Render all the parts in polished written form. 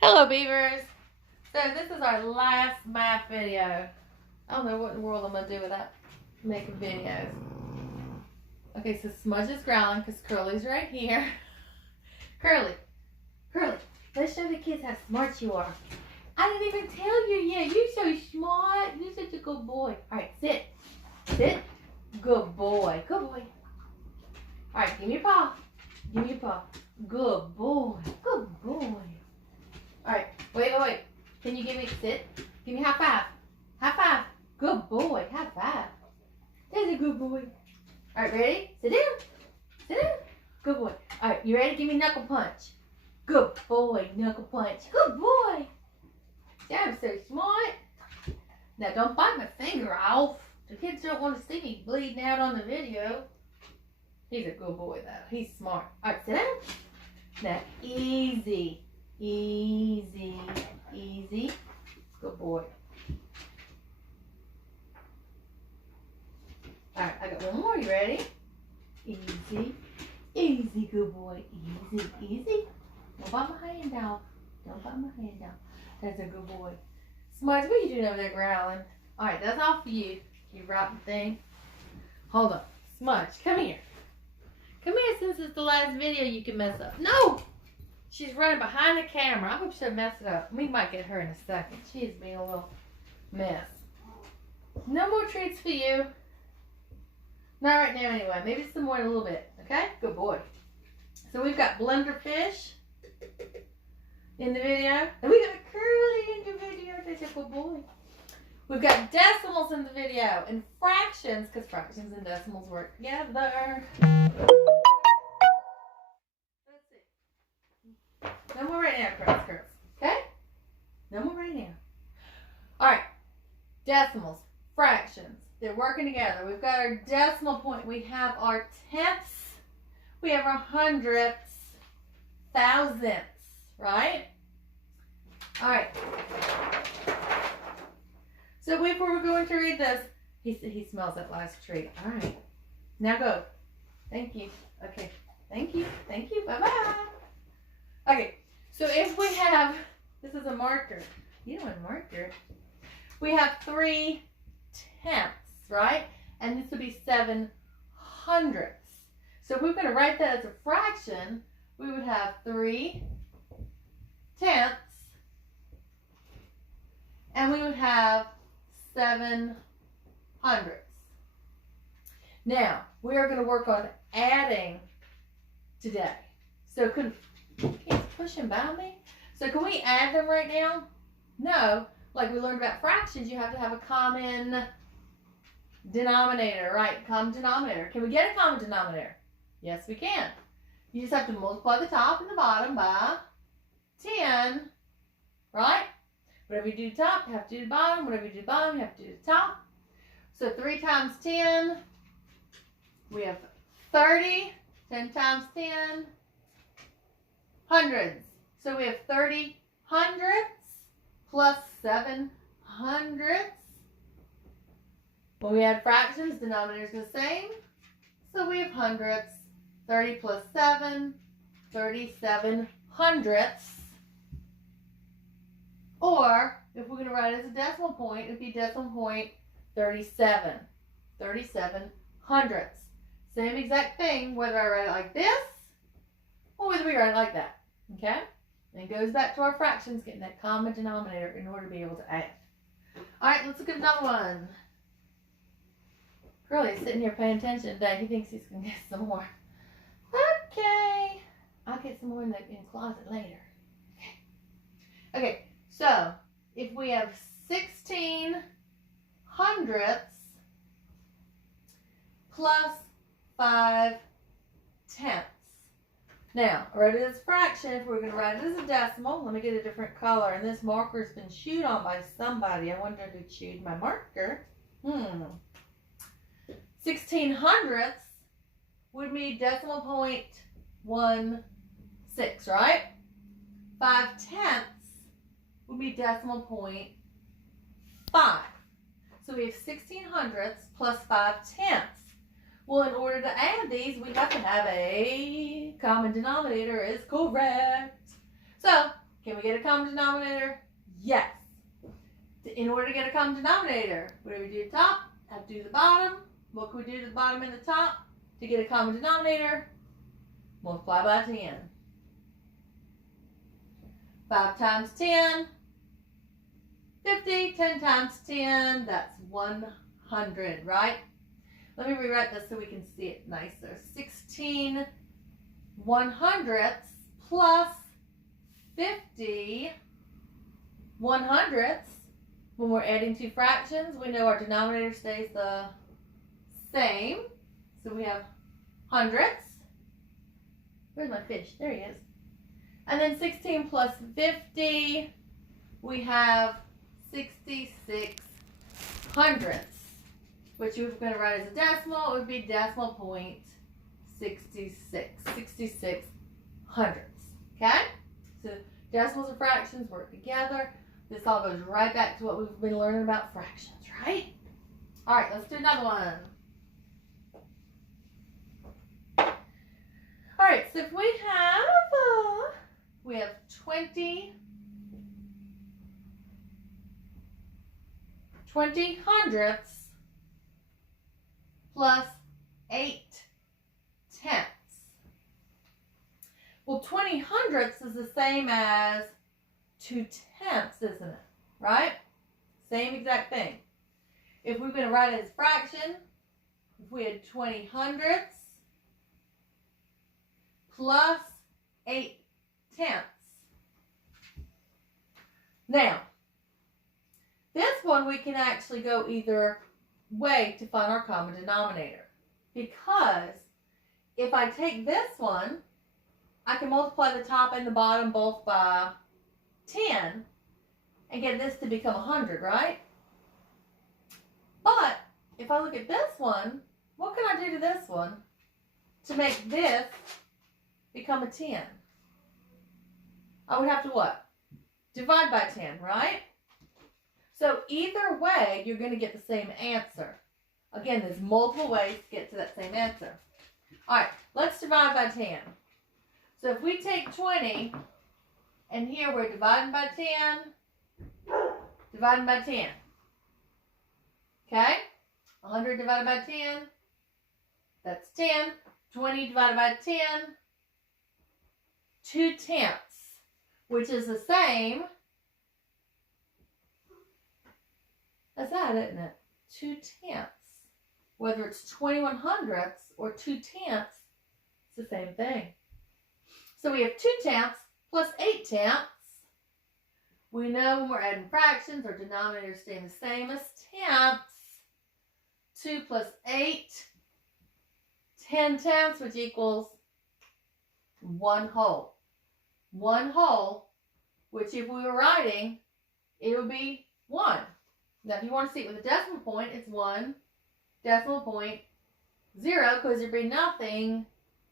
Hello, beavers. So this is our last math video. I don't know what in the world I'm going to do without making videos. Okay, so Smudge is growling because Curly's right here. Curly, let's show the kids how smart you are. I didn't even tell you yet. You're so smart. You're such a good boy. All right, sit. Sit. Good boy. Good boy. All right, give me your paw. Give me your paw. Good boy. Good boy. All right, wait. Can you give me, sit? Give me high five. High five. Good boy. High five. There's a good boy. All right, ready? Sit down. Sit down. Good boy. All right, you ready? Give me knuckle punch. Good boy. Knuckle punch. Good boy. I'm so smart. Now, don't bite my finger off. The kids don't want to see me bleeding out on the video. He's a good boy, though. He's smart. All right, sit down. Now, easy. Easy. Easy. Good boy. All right, I got one more. You ready? Easy. Easy, good boy. Easy, easy. Don't bite my hand off. Don't bite my hand off. That's a good boy. Smudge, what are you doing over there growling? All right, that's all for you. You rotten thing. Hold on. Smudge, come here. Come here since it's the last video you can mess up. No! She's running behind the camera. I hope she'll mess it up. We might get her in a second. She's being a little mess. No more treats for you. Not right now anyway. Maybe some more in a little bit. Okay? Good boy. So we've got blender fish in the video. And we got a Curly in the video. That's a good boy. We've got decimals in the video and fractions, because fractions and decimals work together. Let's see. No more right now, curls. Okay? No more right now. Alright. Decimals. Fractions. They're working together. We've got our decimal point. We have our tenths. We have our hundredths. Thousandths. Right? Alright. So if we're going to read this, he smells that last treat. Alright. Now go. Thank you. Okay. Thank you. Thank you. Bye-bye. Okay. So if we have, this is a marker. You know a marker. We have 3 tenths, right? And this would be 7 hundredths. So if we're going to write that as a fraction, we would have 3 tenths. And we would have 7 hundredths. Now, we are going to work on adding today. So he's pushing by me. So can we add them right now? No. Like we learned about fractions, you have to have a common denominator, right? Common denominator. Can we get a common denominator? Yes, we can. You just have to multiply the top and the bottom by 10, right? Whatever you do the top, you have to do the bottom. Whatever you do the bottom, you have to do the top. So 3 times 10, we have 30. 10 times 10, hundreds. So we have 30 hundredths plus 7 hundredths. When we add fractions, denominators are the same. So we have hundredths. 30 plus 7, 37 hundredths. Or, if we're going to write it as a decimal point, it would be decimal point 37. 37 hundredths. Same exact thing, whether I write it like this, or whether we write it like that. Okay? And it goes back to our fractions, getting that common denominator in order to be able to add. Alright, let's look at another one. Curly's sitting here paying attention today. He thinks he's going to get some more. Okay. I'll get some more in the closet later. Okay, so if we have 16 hundredths plus 5 tenths. Now, I wrote it as a fraction. If we're going to write it as a decimal, let me get a different color. And this marker's been chewed on by somebody. I wonder who chewed my marker. 16 hundredths would be decimal point 16, right? 5 tenths would be decimal point 5. So we have 16 hundredths plus 5 tenths. Well, in order to add these, we have to have a common denominator is correct. So Can we get a common denominator? Yes. In order to get a common denominator, what do we do at the top? Have to do the bottom. What can we do to the bottom and the top to get a common denominator? Multiply by 10. 5 times 10, 50. 10 times 10, that's 100, right? Let me rewrite this so we can see it nicer. 16 100ths plus 50 100ths. When we're adding two fractions, we know our denominator stays the same. So we have hundredths. Where's my fish? There he is. And then 16 plus 50, we have 66 hundredths, which if we're going to write as a decimal, it would be decimal point 66, 66 hundredths. Okay? So decimals and fractions work together. This all goes right back to what we've been learning about fractions, right? All right, let's do another one. All right, so if we have 20 hundredths plus 8 tenths. Well, 20 hundredths is the same as 2 tenths, isn't it? Right? Same exact thing. If we're going to write it as fraction, if we had 20 hundredths plus 8 tenths. Now, this one we can actually go either way to find our common denominator. Because if I take this one, I can multiply the top and the bottom both by 10 and get this to become 100, right? But if I look at this one, what can I do to this one to make this become a 10? I would have to what? Divide by 10, right? So either way, you're going to get the same answer. Again, there's multiple ways to get to that same answer. All right, let's divide by 10. So if we take 20, and here we're dividing by 10, dividing by 10. Okay? 100 divided by 10, that's 10. 20 divided by 10, 2 tenths, which is the same as that, isn't it? 2 tenths. Whether it's 21 hundredths or 2 tenths, it's the same thing. So we have 2 tenths plus 8 tenths. We know when we're adding fractions, our denominators stay the same as tenths. 2 plus 8, 10 tenths, which equals 1 whole. 1 whole, which if we were writing, it would be 1. Now, if you want to see it with a decimal point, it's 1 decimal point 0, because there'd be nothing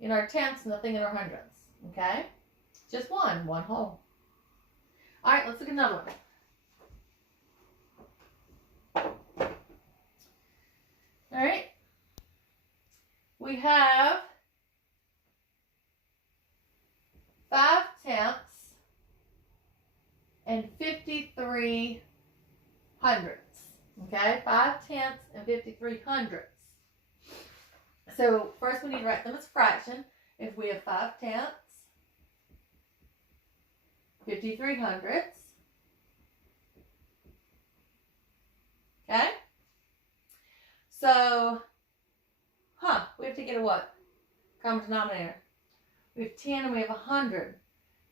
in our tenths, nothing in our hundredths. Okay? Just 1 whole. All right, let's look at another one. All right. We have 5 tenths and 53 hundredths. Okay, 5 tenths and 53 hundredths. So first we need to write them as fraction. If we have 5 tenths, 53 hundredths. Okay? So, we have to get a what? Common denominator. We have 10 and we have 100.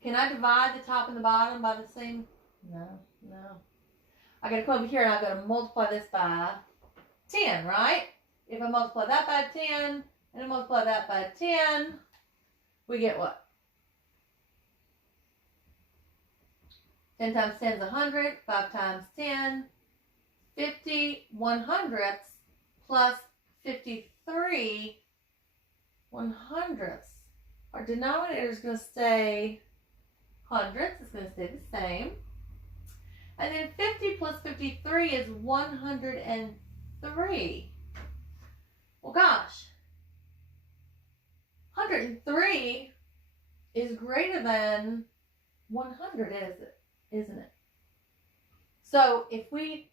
Can I divide the top and the bottom by the same? No. I got to come over here and I've got to multiply this by 10, right? If I multiply that by 10 and I multiply that by 10, we get what? 10 times 10 is 100. 5 times 10, 50 100ths plus 53 100ths. Our denominator is going to stay hundredths. It's going to stay the same. And then 50 plus 53 is 103. Well, gosh. 103 is greater than 100, isn't it? So if we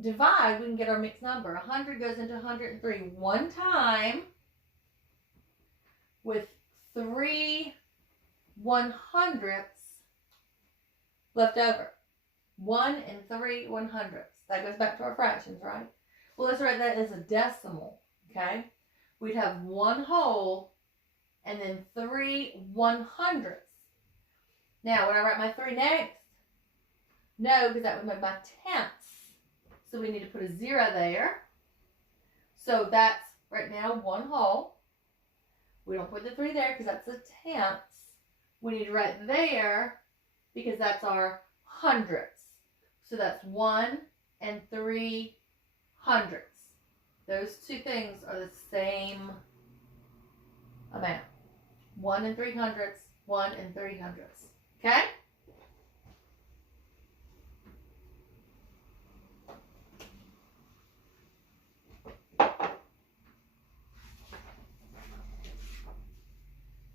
divide, we can get our mixed number. 100 goes into 103 one time with 3 100ths left over. 1 and 3 100ths. That goes back to our fractions, right? Well, let's write that as a decimal, okay? We'd have 1 whole and then 3 100ths. Now, would I write my 3 next? No, because that would make my tenths. So we need to put a 0 there. So that's right now 1 whole. We don't put the 3 there because that's the tenths. We need to write there because that's our hundredths. So that's 1 and 3 hundredths. Those two things are the same amount. 1 and 3 hundredths, 1 and 3 hundredths. Okay?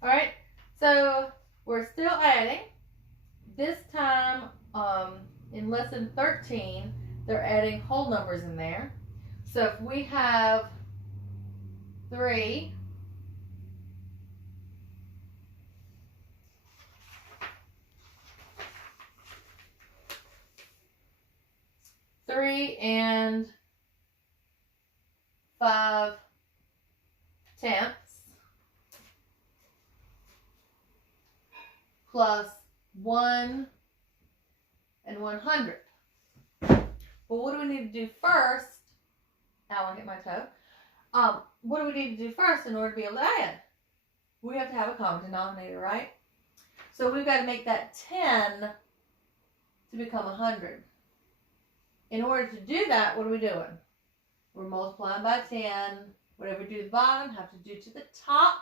All right, so we're still adding. This time, in lesson 13, they're adding whole numbers in there. So if we have 3 and 5 tenths plus 1 and 100. Well, what do we need to do first? Ow, I hit my toe. What do we need to do first in order to be able to add? We have to have a common denominator, right? So we've got to make that 10 to become 100. In order to do that, what are we doing? We're multiplying by 10. Whatever we do to the bottom, have to do to the top.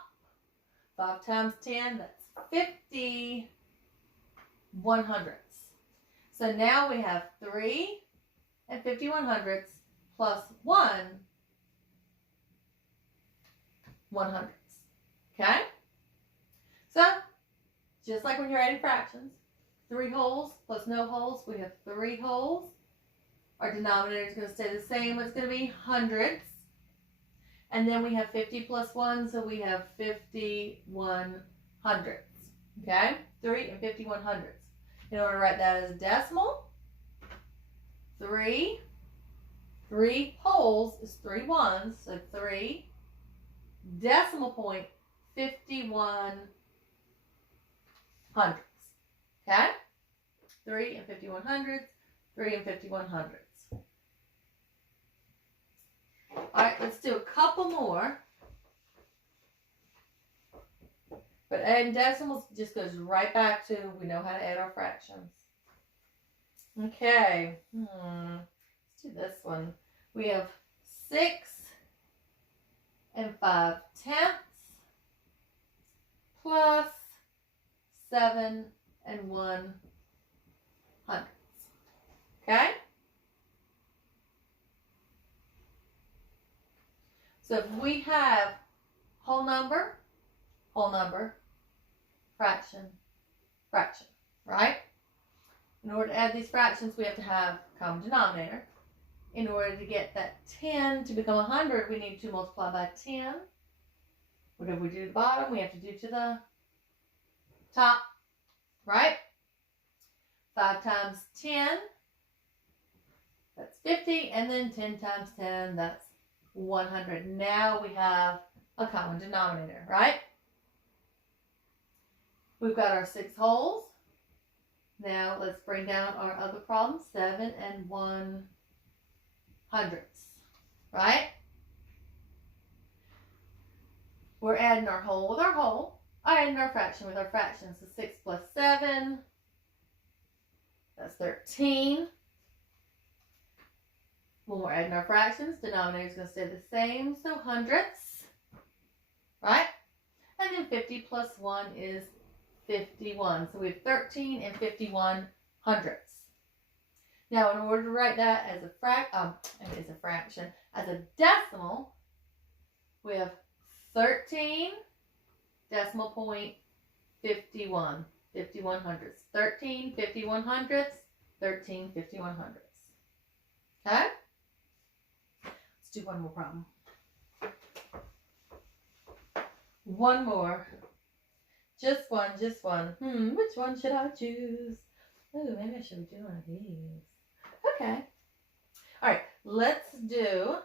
5 times 10, that's 50 100ths. So now we have 3 and 50 100ths plus 1 100ths. Okay? So, just like when you're adding fractions, 3 wholes plus no wholes, we have 3 wholes. Our denominator is going to stay the same. It's going to be hundredths. And then we have 50 plus 1, so we have 50 100ths. Okay? 3 and 50 100ths. In order to write that as a decimal, 3 wholes is 3 ones, so 3 decimal point 51 hundredths. Okay? 3 and 51 hundredths, 3 and 51 hundredths. Alright, let's do a couple more. But adding decimals just goes right back to we know how to add our fractions. Okay. Let's do this one. We have 6 and 5 tenths plus 7 and 1 hundredths. Okay? So if we have whole number, fraction, fraction, right? In order to add these fractions, we have to have common denominator. In order to get that 10 to become 100, we need to multiply by 10. Whatever we do to the bottom, we have to do to the top, right? 5 times 10, that's 50, and then 10 times 10, that's 100. Now we have a common denominator, right? We've got our 6 wholes. Now let's bring down our other problem, 7 and 1 hundredths, right? We're adding our whole with our whole, adding our fraction with our fraction. So 6 plus 7, that's 13. When we're adding our fractions, denominator is going to stay the same, so hundredths, right? And then 50 plus 1 is 51. So we have 13 and 51 hundredths. Now, in order to write that as a fraction, as a decimal, we have 13 decimal point 51. 51 hundredths. 13 51 hundredths. 13 51 hundredths. Okay? Let's do one more problem. One more. Just one, just one. Which one should I choose? Oh, maybe I should do one of these. Okay. All right, let's do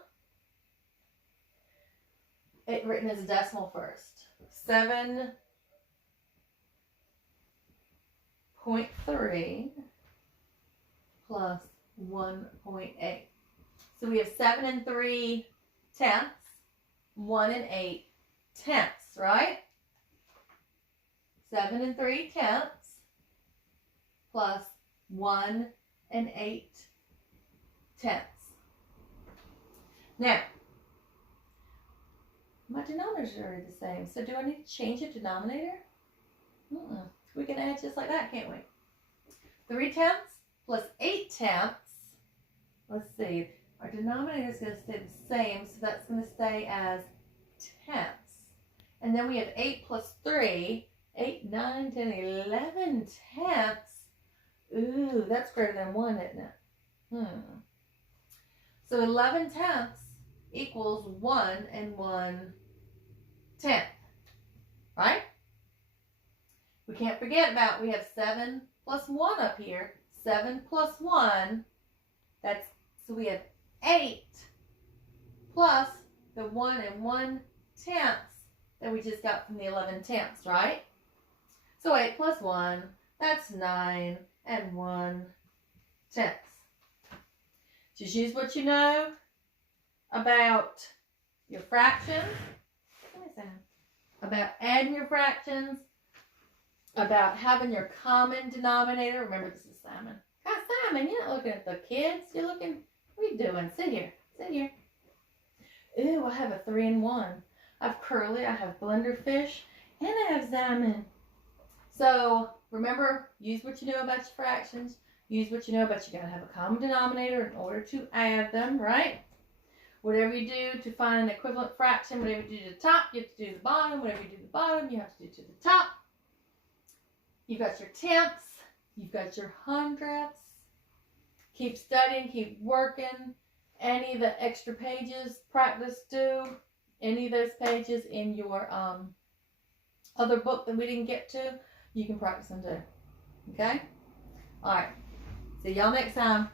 it written as a decimal first. 7.3 plus 1.8. So we have 7 3/10, 1 8/10, right? 7 3/10 plus 1 8/10. Now, my denominators are already the same, so do I need to change the denominator? We can add just like that, can't we? 3/10 plus 8/10. Let's see, our denominator is going to stay the same, so that's going to stay as tenths. And then we have 8 plus 3, 8, 9, 10, 11 tenths. Ooh, that's greater than 1, isn't it? So 11 tenths equals 1 1/10, right? We can't forget about, we have 7 plus 1 up here. 7 plus 1, so we have 8 plus the 1 1/10 that we just got from the 11 tenths, right? So 8 plus 1, that's 9 1/10. Just use what you know about your fractions. About adding your fractions. About having your common denominator. Remember, this is Simon. Hi, Simon, you're not looking at the kids. You're looking, what are you doing? Sit here. Sit here. Ooh, I have a 3 in 1. I have Curly, I have Blender Fish, and I have Simon. So, remember, use what you know about your fractions. Use what you know about you got to have a common denominator in order to add them, right? Whatever you do to find an equivalent fraction, whatever you do to the top, you have to do the bottom. Whatever you do to the bottom, you have to do to the top. You've got your tenths. You've got your hundredths. Keep studying, keep working. Any of the extra pages, practice do. Any of those pages in your other book that we didn't get to, you can practice them too. Okay? All right. See y'all next time.